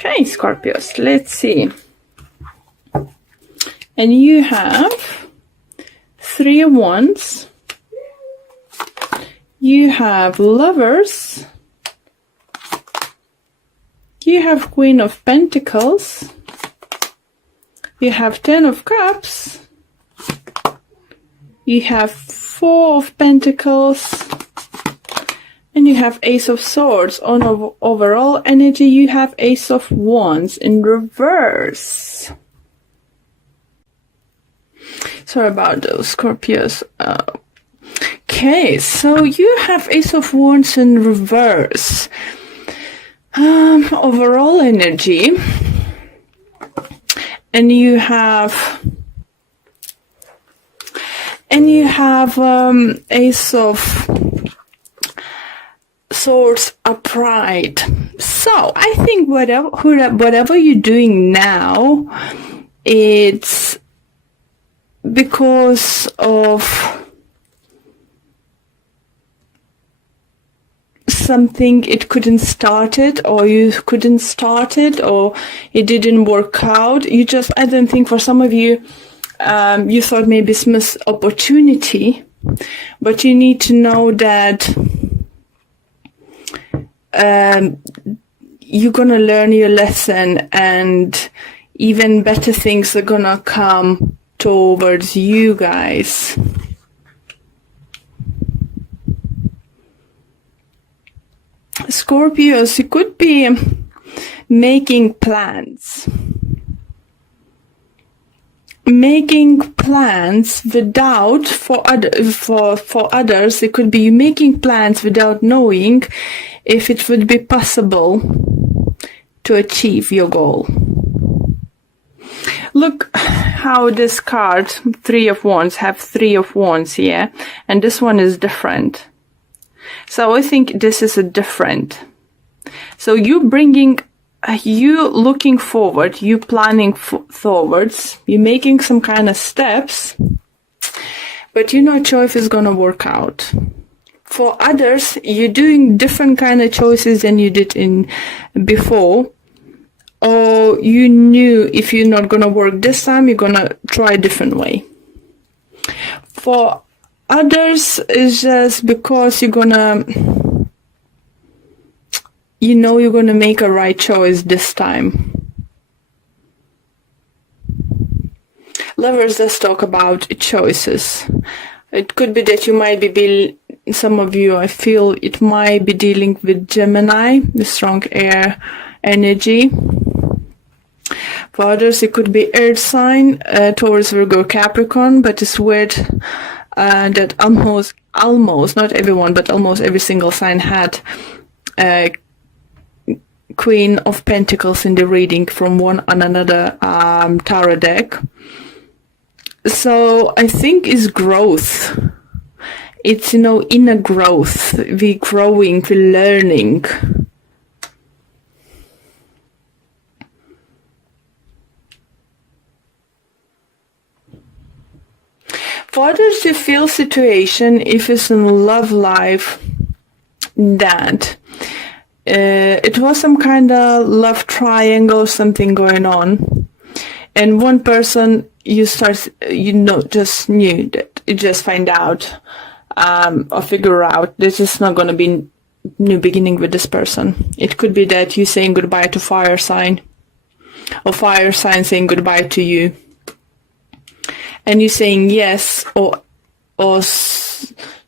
Okay, Scorpios, let's see. And you have 3 of Wands. You have Lovers. You have Queen of Pentacles. You have 10 of Cups. You have 4 of Pentacles. And you have Ace of Swords. On overall energy, you have Ace of Wands in reverse. Sorry about those, Scorpios. Okay, so you have Ace of Wands in reverse. Overall energy. And you have Ace of Swords upright. So I think whatever you're doing now, it's because of something it couldn't start it, or you couldn't start it, or it didn't work out. I don't think for some of you, you thought maybe it's missed opportunity, but you need to know that you're gonna learn your lesson, and even better things are gonna come towards you guys. Scorpios, you could be making plans. Making plans without, for others, it could be making plans without knowing if it would be possible to achieve your goal. Look how this card, 3 of Wands, have 3 of Wands here, and this one is different. So I think this is a different. So you looking forward, you planning forwards, you making some kind of steps, but you're not sure if it's gonna work out. For others, you're doing different kind of choices than you did before, or you knew if you're not gonna work this time, you're gonna try a different way. For others, it's just because you're gonna make a right choice this time. Lovers, let's talk about choices. It could be that you might be some of you, I feel it might be dealing with Gemini, the strong air energy. For others, it could be earth sign, Taurus, Virgo, Capricorn, but it's weird that almost, not everyone, but almost every single sign had Queen of Pentacles in the reading from one and another tarot deck. So I think it's growth. It's, inner growth. We're growing, we're learning. For others, you feel situation, if it's in love life, that it was some kind of love triangle, something going on, and one person just knew that you just find out or figure out this is not going to be new beginning with this person. It could be that you're saying goodbye to fire sign, or fire sign saying goodbye to you, and you're saying yes or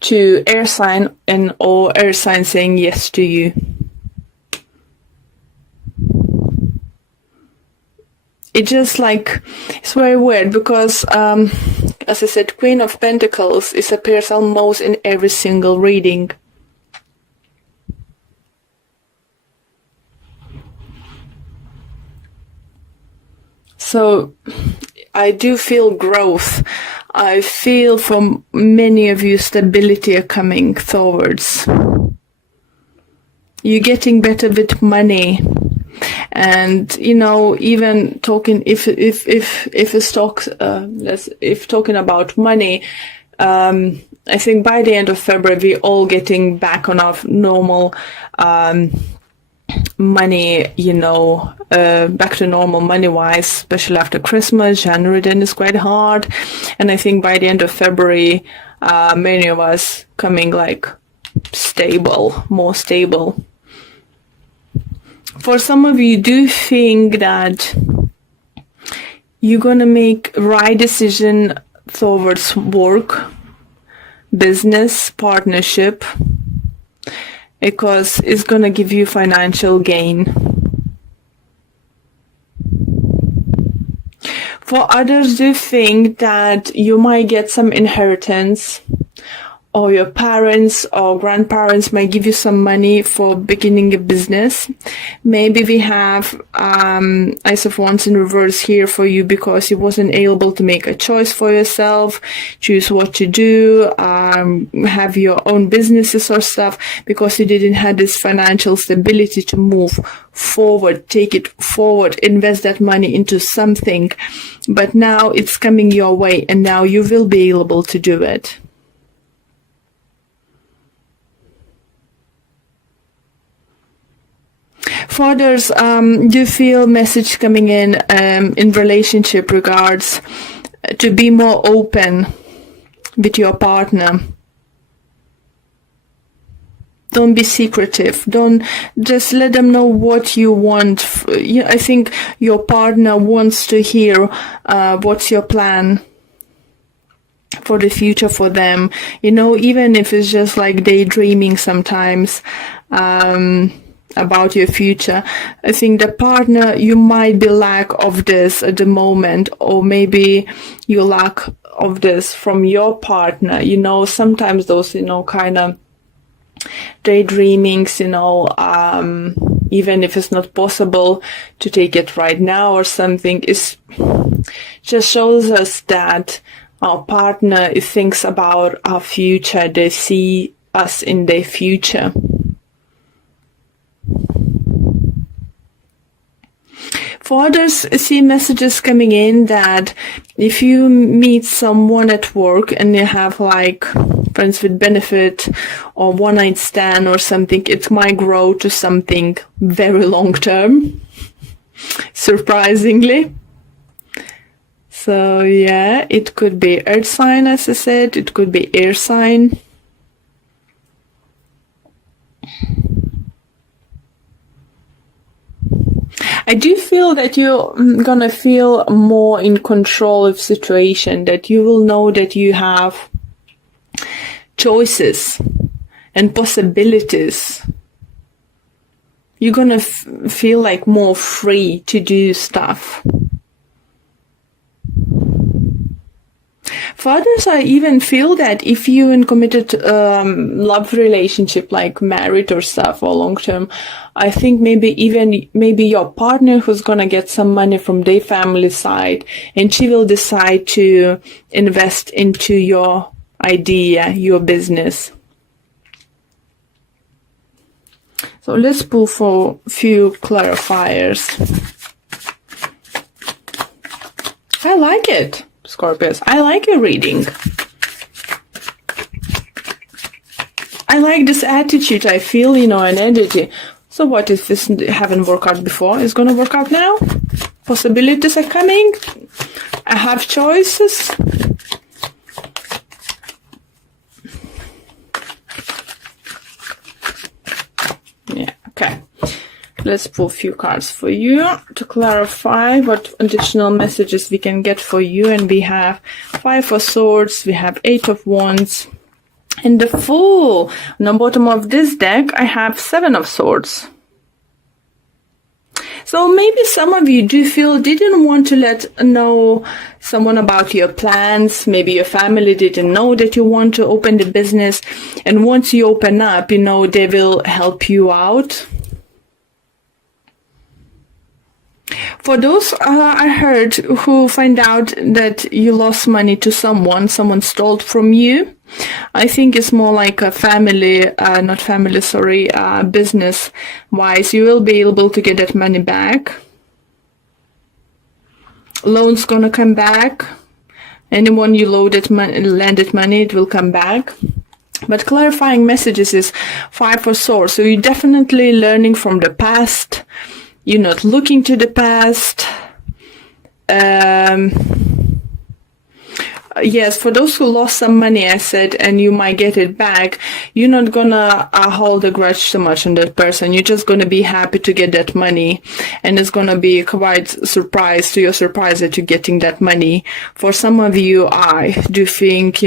to air sign, or air sign saying yes to you. It's just it's very weird because, as I said, Queen of Pentacles appears almost in every single reading. So I do feel growth. I feel from many of you stability are coming towards. You're getting better with money. And even talking if talking about money, I think by the end of February we're all getting back on our normal money, back to normal money-wise, especially after Christmas. January then is quite hard. And I think by the end of February, many of us coming like more stable. For some of you, do think that you're gonna make right decision towards work, business, partnership, because it's gonna give you financial gain. For others, do think that you might get some inheritance, or your parents or grandparents might give you some money for beginning a business. Maybe we have Ice of Wands in reverse here for you because you wasn't able to make a choice for yourself, choose what to do, have your own businesses or stuff, because you didn't have this financial stability to move forward, take it forward, invest that money into something. But now it's coming your way, and now you will be able to do it. For others, do feel message coming in relationship regards to be more open with your partner. Don't be secretive. Don't just let them know what you want. I think your partner wants to hear what's your plan for the future for them. Even if it's just like daydreaming sometimes. About your future. I think the partner, you might be lack of this at the moment, or maybe you lack of this from your partner. Sometimes those, kind of daydreamings, even if it's not possible to take it right now or something, is just shows us that our partner thinks about our future. They see us in their future. For others, see messages coming in that if you meet someone at work and you have like friends with benefit or one night stand or something, it might grow to something very long term, surprisingly. So yeah, it could be earth sign, as I said, it could be air sign. I do feel that you're gonna feel more in control of situation, that you will know that you have choices and possibilities. You're gonna feel like more free to do stuff. For others, I even feel that if you're in committed love relationship, like married or stuff, or long term, I think maybe your partner who's gonna get some money from their family side, and she will decide to invest into your idea, your business. So let's pull for a few clarifiers. I like it. Scorpios, I like your reading. I like this attitude. I feel, an energy. So what if this haven't worked out before? It's gonna work out now? Possibilities are coming. I have choices. Yeah, okay. Let's pull a few cards for you to clarify what additional messages we can get for you. And we have 5 of Swords, we have 8 of Wands, and the Fool. On the bottom of this deck, I have 7 of Swords. So maybe some of you didn't want to let know someone about your plans. Maybe your family didn't know that you want to open the business. And once you open up, they will help you out. For those I heard who find out that you lost money to someone stole from you, I think it's more like a business wise. You will be able to get that money back. Loan's gonna come back. Anyone you landed money, it will come back. But clarifying messages is 5 of Swords. So you're definitely learning from the past. You're not looking to the past. Yes, for those who lost some money, I said, and you might get it back, you're not gonna hold a grudge so much on that person. You're just gonna be happy to get that money, and it's gonna be quite surprise to your surprise that you're getting that money. For some of you, I do think,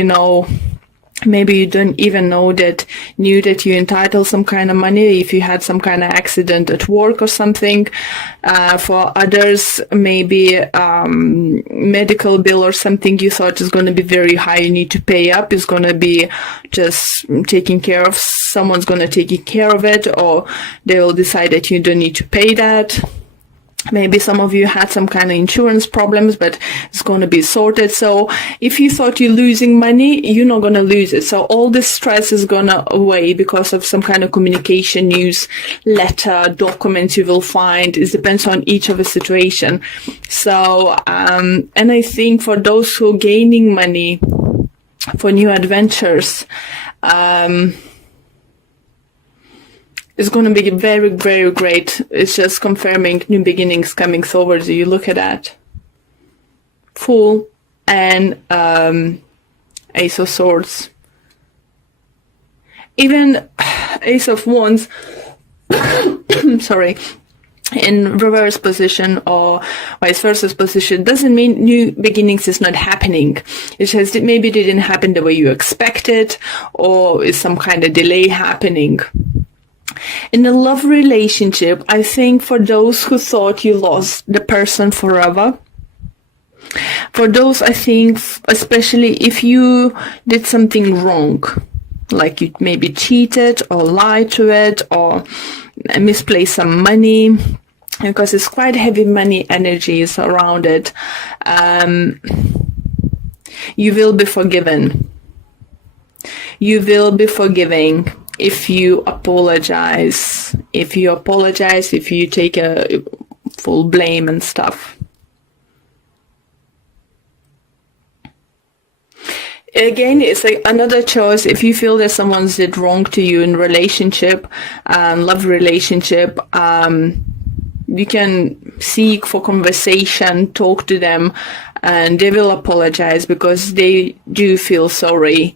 maybe you don't even knew that you're entitled some kind of money if you had some kind of accident at work or something. For others, maybe medical bill or something you thought is going to be very high, you need to pay up, is going to be just taken care of. Someone's going to take care of it, or they will decide that you don't need to pay that. Maybe some of you had some kind of insurance problems, but it's going to be sorted. So if you thought you're losing money, you're not going to lose it. So all this stress is going to away because of some kind of communication, news, letter, documents you will find. It depends on each of the situation. So, and I think for those who are gaining money for new adventures, it's going to be very, very great. It's just confirming new beginnings coming towards you. Look at that. Fool and Ace of Swords. Even Ace of Wands, sorry, in reverse position or vice versa position doesn't mean new beginnings is not happening. It just maybe didn't happen the way you expected, or is some kind of delay happening. In a love relationship, I think for those who thought you lost the person forever, for those, I think, especially if you did something wrong, like you maybe cheated or lied to it or misplaced some money, because it's quite heavy money energies around it, you will be forgiven. You will be forgiving. If you apologize, if you take a full blame and stuff. Again, it's like another choice. If you feel that someone did wrong to you in relationship, love relationship, you can seek for conversation, talk to them, and they will apologize because they do feel sorry.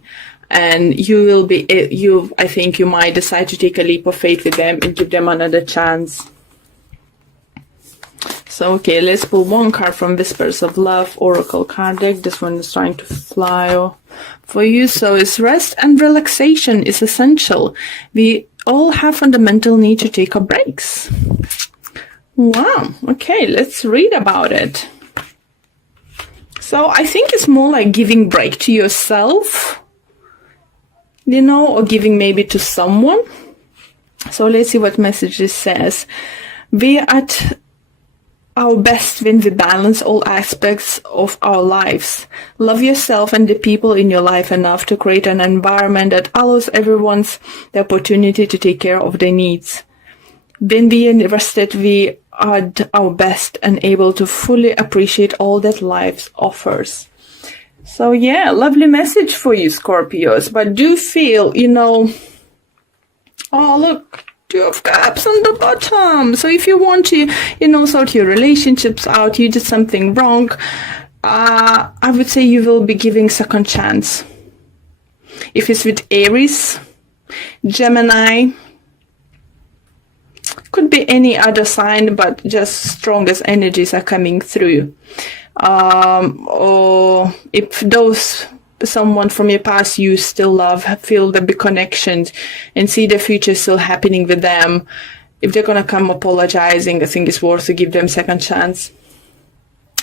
And I think you might decide to take a leap of faith with them and give them another chance. So, okay, let's pull one card from Whispers of Love Oracle card deck. This one is trying to fly for you. So it's rest and relaxation is essential. We all have fundamental need to take our breaks. Wow. Okay, let's read about it. So I think it's more like giving break to yourself, or giving maybe to someone. So let's see what message this says. We are at our best when we balance all aspects of our lives. Love yourself and the people in your life enough to create an environment that allows everyone the opportunity to take care of their needs. When we are rested, we are at our best and able to fully appreciate all that life offers. So yeah, lovely message for you, Scorpios. But do feel, oh look, 2 of Cups on the bottom. So if you want to, sort your relationships out, you did something wrong, I would say you will be giving second chance. If it's with Aries, Gemini, could be any other sign, but just strongest energies are coming through. Or if someone from your past you still love, feel the big connections and see the future still happening with them, if they're gonna come apologizing, I think it's worth to give them second chance.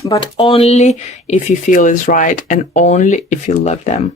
But only if you feel is right and only if you love them.